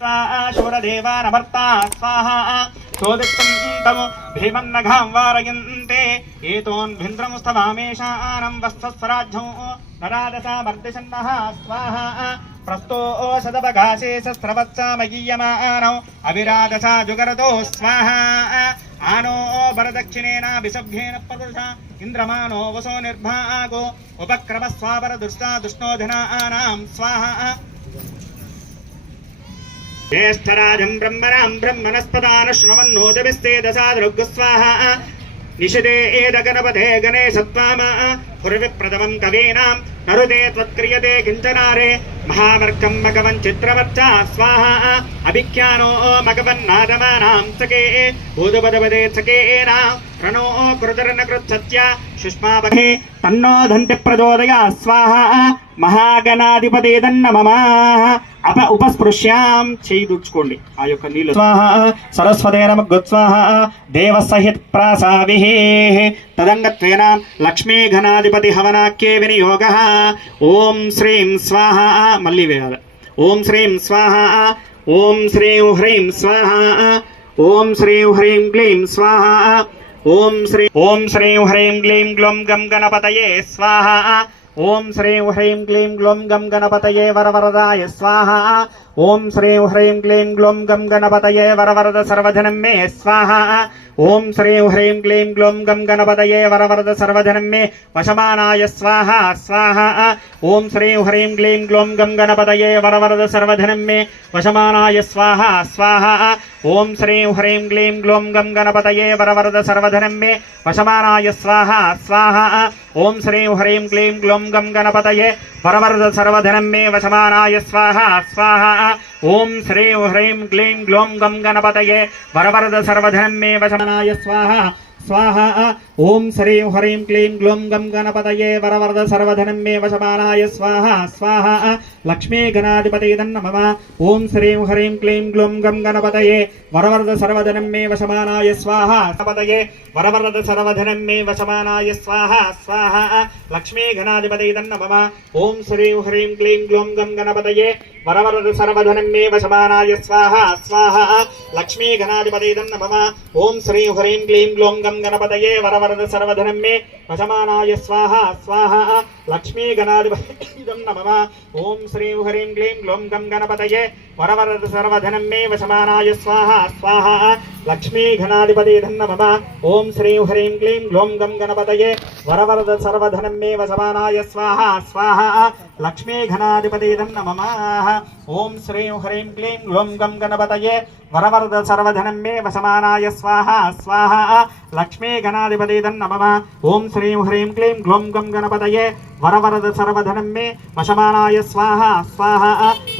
శూరదేవానమర్తా స్వాహా సోదిష్టము భీమం నఘాం వారయంతే ఏతోన్భింద్రముస్తమామేషానం వస్తస్వరాజ్యం నరాదసామర్దిశన్నః స్వాహా ప్రస్తోషదవగాశే సస్రవత్సామయీయమానౌ అవిరాగసా జుగరతో స్వాహా ఆనో వరదక్షిణేన విసభ్యేన ప్రదృష ఇంద్రమానో వసో నిర్భాగో ఉపక్రమ స్వాపర దుష్టా దుష్ణోధనా స్వాహ జ్యేష్ఠరాజం బ్రహ్మణాం బ్రహ్మణస్పదాన శృణవన్నోదవిస్తే దశాదృగ్స్వాహ ఏద ఏదగణపతే గణేశత్వామ పురవిప్రథమం కవీనాం నరుదే త్వత్క్రియతే కించనారే మహావర్గం మగవన్ చిత్రవర్చ స్వాహ అభిఖ్యానో మగవన్నాదమానాం సకే భూతపదపదే సకేన ప్రణో కృతరణ కృత్సత్య సుష్మాపహే తన్నో దంతి ప్రచోదయ స్వాహ మహాగణాధిపతి దన్నమమా అప ఉపస్పృశ్యాం చేయి దుడ్చుకోండి ఆ యొక్క నీళ్ళు. స్వాహ సరస్వతే నమ గుత్స్వాహ దేవ సహిత్ ప్రాసావిహే తదంగత్వేన లక్ష్మీ ఘనాధిపతి హవనాఖ్యే వినియోగ. ఓం శ్రీం స్వాహ మళ్ళీ వేయాలి. ఓం శ్రీం స్వాహ ఓం శ్రీం హ్రీం స్వాహ ఓం శ్రీం హ్రీం క్లీం స్వాహ ఓం శ్రీ ఓం శ్రీం హ్రీం క్లీం గ్లోం గం గణపతయే స్వాహ. ఓం శ్రీం హ్రీం క్లీం గ్లోం గం గణపతయే వరవరదాయ స్వాహ ఓం శ్రీం హ్రీం క్లీం గ్లోం గం గణపతయే వరవరద సర్వధనం మే స్వాహ. ఓం శ్రీం హ్రీం క్లీం గ్లోం గం గణపతయే వరవరద సర్వధనం మే వశమానాయ స్వాహ స్వాహ. ఓం శ్రీం హ్రీం క్లీం గ్లోం గం గణపతయే వరవరద సర్వధనం మే వశమానాయ స్వాహ స్వాహ. ఓం శ్రీం హ్రీం క్లీం గ్లోం గం గణపతయే వరవరద సర్వధనం మే వశమానాయ స్వాహ స్వాహ. ఓం శ్రీం హ్రీం క్లీం గ్లోం గం గణపతయే వరవరద సర్వధనం మే వశమానాయ స్వాహ స్వాహ. ఓం శ్రీం హ్రీం క్లీం గ్లోం గం గణపతయే వరవరద సర్వధనం మే వశమానాయ స్వాహ స్వాహ ఓం శ్రీం హ్రీం క్లీం గ్లోం గం గణపతయే వరవరద సర్వధనం మే వశమానాయ స్వాహ స్వాహ లక్ష్మీ గణాధిపతి నమ. ఓం శ్రీం హ్రీం క్లీం గ్లోం గం గణపతయే వరవరద సర్వధనం మే వశమానాయ స్వాహ గణపతయే వరవరద సర్వధనం మే వశమానాయ స్వాహ స్వాహ లక్ష్మీ గణాధిపతి నమ. ఓం శ్రీం హ్రీం క్లీం గ్లోం గం గణపతయే వరవరద సర్వధనం మే వశమానాయ స్వాహ స్వాహ లక్ష్మీ గణాధిపతి నమ. ఓం శ్రీం హ్రీం క్లీం గ్లోం గం గణపతయే వరవరద సర్వధనం మే వశమానాయ స్వాహ స్వాహ లక్ష్మీ గణాధిపతి నమ. ఓం శ్రీం హ్రీం క్లీం గ్లోం గం గణపతయే వరవరద సర్వధనం మే వశమానాయ స్వాహ స్వాహ లక్ష్మీ గణాధిపతి నమ ఓం శ్రీం హ్రీం క్లీం గ్లోం గం గణపతయే వరవరద సర్వధనం మే వశమానాయ స్వాహ స్వాహ లక్ష్మీ గణాధిపతి నమ ఓం శ్రీం హ్రీం క్లీం గ్లోం గం గణపతయే వరవరద సర్వధనం మే వశమానాయ స్వాహ స్వాహ లక్ష్మీ గణాధిపతి నమ ఓం శ్రీం హ్రీం క్లీం గ్లోం గం గణపతయే వరవరద సర్వధనం మే వశమానాయ స్వాహ స్వాహ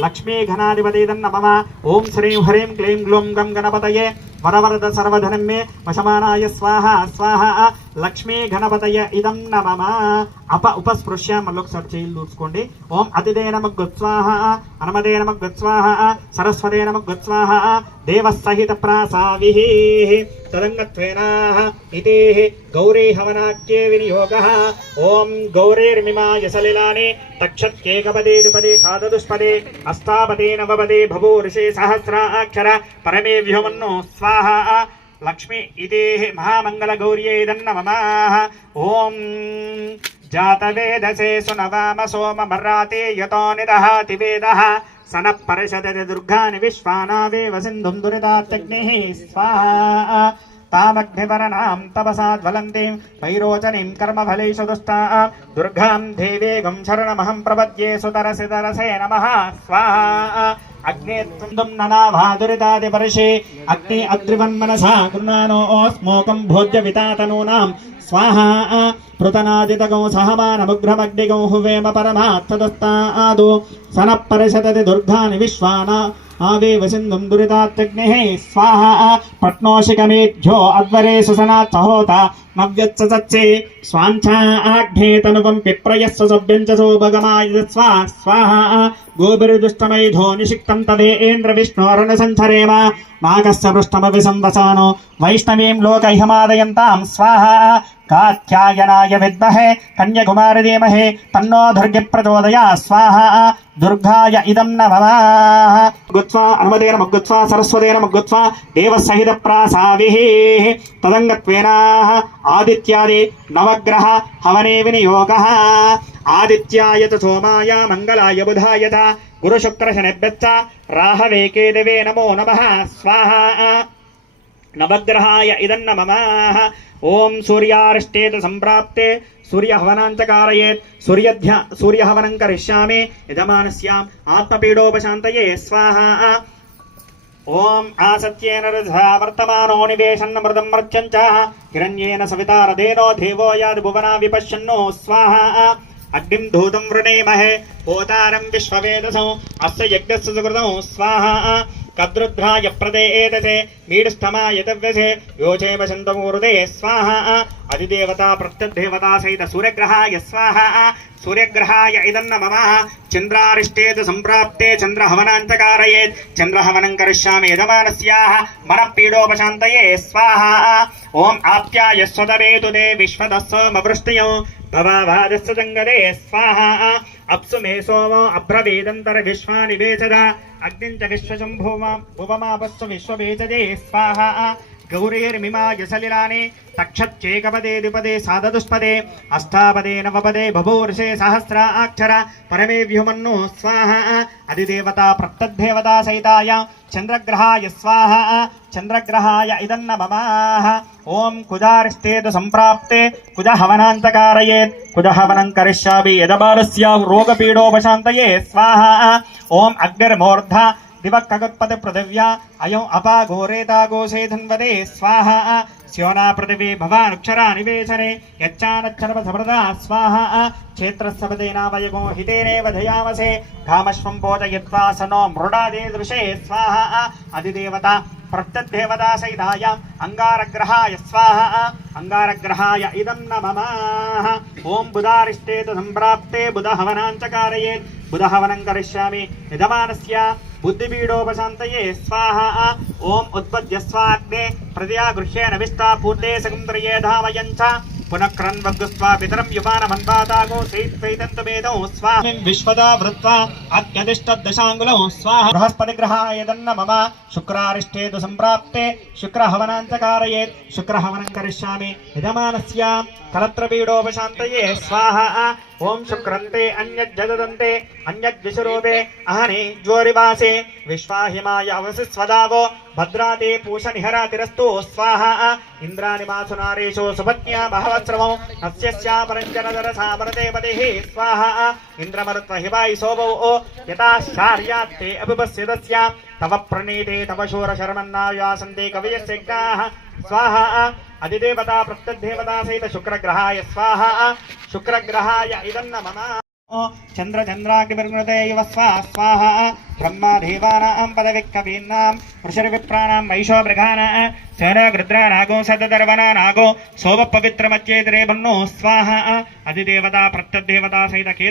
లక్ష్మీ గణాధిపతి నమ ఓం శ్రీం హ్రీం క్లీం గ్లోం గం గణపతయే వరవరద సర్వధనం మే వశమానాయ స్వాహ స్వాహ లక్ష్మీ గణపతయ ఇదం నమమ అప ఉపస్పృశ్య మళ్ళీ ఒకసారి చేయిలు దూసుకోండి ఓం అతిదే నమ గత్స్వాహ అనమదే నమ గత్స్వాహ సరస్వతే నమ గత్స్వాహ దేవసహిత ప్రాసావి. తదంగత్వేన ఇతి గౌరీ హవనాక్యే వినియోగ. ఓం గౌరీర్మిమా యసలిలాని తక్షత్యేకపదే ద్విపదే సాధదుష్పదే అష్టాపదే నవపదే భవో ఋషి సహస్రాక్షర పరమే వ్యోమన్నో స్వాహ. లక్ష్మి ఇదే మహామంగళగౌర్యై మహామంగళగౌర్యేదన్నమమ ఓం జాతవేదసే సునవామ సోమమర్రాతే యతో నిదహాతి వేదः. సన పరిషదతి దుర్గాని విశ్వానావేవ సింధుం దురితాత్యగ్నిः స్వాహ. తామగ్నివరణాం తపసా జ్వలంतीं వైరోచనీం కర్మఫలేషు దుష్టా దుర్గాం దేవేగం శరణమహం ప్రపద్యే సుతరసి తరసే నమః స్వాహా అగ్నే తుందం ననాభా దురితాది పరిషే అగ్ని అద్రివన్మనసా గృణానోస్మోకం భోజ్య వితాతనూనాం స్వాహా పృతనాదితగౌ సహమానముగ్రమగ్నిగౌ హువేమ పరమాత్తదస్తాదు సన పరిషదతి ఆవే విశ్వాన ఆవేవ స్వాహ పట్నోషికమేభ్యో అద్వరే సుసనాత్ సహోత నవ్యచ్చే స్వాంఛాఘ్నే తనువం పిప్రయస్సు సభ్యం చ సౌభగమాయ స్వా. స్వాహా గోభిర్దుష్టమైధో నిషిక్తం తదేంద్ర విష్ణోరణ సంచరేమ. నాగస్య పృష్టమవి సంవసానో వైష్ణవీం లోకైహమాదయంతాం. స్వాహ कात्यायनाय विद्महे कन्याकुमारी धीमहि तन्नो दुर्गे प्रचोदयात् स्वाहा दुर्गाय इदं नमः गुत्वा अनुमतेन मुग्गुत्वा सरस्वतेन मुग्गुत्वा देवसहित प्रासाविः तदङ्गत्वेन आदित्यादि नवग्रह हवने विनियोगः आदित्याय च सोमाय मङ्गलाय बुधाय च गुरुशुक्रशनेभ्यश्च राहवे केतवे नमो नमः स्वाहा नवग्रहाय ॐ सूर्यारिष्टेत सम्प्राप्ते सूर्यहवनाञ्च कारयेत् सूर्यध्या, सूर्यहवनं करिष्यामि। यजमानस्याम् आत्मपीडोपशान्तये, स्वाहा। ॐ आसत्येन रथा वर्तमानो निवेशन्नमृतं मर्त्यं च हिरण्येन सविता रथेनो देवो याद्भुवना विपश्यन्नो, स्वाहा। अग्निं धूतं वृणेमहे होतारं विश्ववेदसौ, अस्य यज्ञस्य सुकृतौ, स्वाहा। కద్రుద్భ్రాయ ప్రదేతసే మీడుష్టమాయతవ్యసే యోచేమ చందమూర్తే స్వాహ అధిదేవత ప్రత్యుర్దేవత సహిత సూర్యగ్రహాయ స్వాహ సూర్యగ్రహాయ ఇదన్న మమ చంద్రారిష్టేతు సంప్రాప్తే చంద్రహవనాంతకారయేత్ చంద్రహవనం కరిష్యామి యజమానస్యాహ మనఃపీడోపశాంతయే స్వాహ ఓం ఆప్యాయ స్వదవేతు దే విశ్వదస్వమవృష్టయో భవాభాజస్వ జంగదే స్వాహ అప్సు మే సోమో అభ్రవేదంతర విశ్వా నివేచద అగ్నించ విశ్వశంభూమా భువమాపస్సు విశ్వవేచదే స్వాహ. గౌరీర్మిమా యసలిలానే తక్షచ్చేకపదే ద్విపదే సాధదుష్పదే అష్టాపదే నవపదే బభూర్షే సహస్ర అక్షర పరమే వ్యుమన్ను స్వాహ అధిదేవత ప్రత్యదేవత సహితాయ చంద్రగ్రహాయ స్వాహ చంద్రగ్రహాయ ఇదన్న మమాహ ఓం కుదారిస్తేతు సంప్రాప్తే కుద హవనాంతకారయేత్ కుద హవనం కరిష్యామి యదబాలస్య రోగపీడోపశాంతయే స్వాహ ఓం అగ్నిర్మూర్ధ अग्निर्मूर्धा दिवक्कगत्पद पृथिव्या अयम् अपाघोरेताघोषे धन्वदे स्वाहा स्योना पृथिवी भवानुक्षरा निवेशने यच्चानच्छरपसमृता स्वाहा क्षेत्रस्सपदेनावयगो हितेनेव धयामसे कामश्वं पोजयित्वा स नो मृडादे दृशे स्वाहा अधिदेवता प्रत्यद्देवता सहिताय अङ्गारग्रहाय स्वाहा अङ्गारग्रहाय इदं न मम ॐ बुधारिष्टेतु सम्प्राप्ते बुधहवनाञ्च कारयेत् बुधहवनं करिष्यामि यजमानस्य బుద్ధిపీడోపశాంతయే స్వాహ ఓం ఉద్పద్యస్వాగ్నే ప్రతియాగృహ్యేణ విస్తాపూర్తే సగుంద్రయే ధావయం చ పునఃక్రన్వగ్స్వా పితరం యువానమన్వాతాగో శ్రీత్వైతంతుమేదో స్వామిం విశ్వదా వృత్వా అత్యదిష్టదశాంగులో స్వాహ బృహస్పతిగ్రహాయదన్న మమ శుక్రారిష్టేతు సంప్రాప్తే శుక్రహవనాంతకారయేత్ శుక్రహవనం కరిష్యామి యజమానస్యాం కలత్రపీడోపశాంతయే స్వాహ ఓం శుక్రంతే అన్యజ్జదంతే అన్యద్విశరూపే అహని జ్వోరివాసే విశ్వాహిమాయ అవసిస్వదావో భద్రాదే పూషనిహరాతిరస్తు స్వాహ ఇంద్రాని మాసునారేషు సుపత్న్యా బహవత్స్రవం నస్యస్యా పరంజనదర సామరదేవదేహి స్వాహ ఇంద్రమరుత్వ హివాయి శోభౌ ఓ యథా శార్యాత్తే అభిపశ్యతస్య తవ ప్రణీతే తవ శూరశర్మన్నాయాసంతే కవయస్యజ్ఞాః స్వాహ అధిదేవతా ప్రత్యేవత సహిత శుక్రగ్రహాయ స్వాహ. శుక్రగ్రహాయ ఇదన్న మన చంద్ర మమ స్వా స్వాహ. బ్రహ్మ దేవానాం పదవి బ్రహ్మదేవానాం పదవిక్కవీన్నాం ఋషిర్విప్రాణాం మైషో మృగాన సేనాగృద్రా నాగో. సదర్వన నాగో సోమ పవిత్రమచ్చేదిరేభన్నో స్వాహ. అధిదేవతా ప్రత్యేవత సహిత కేతు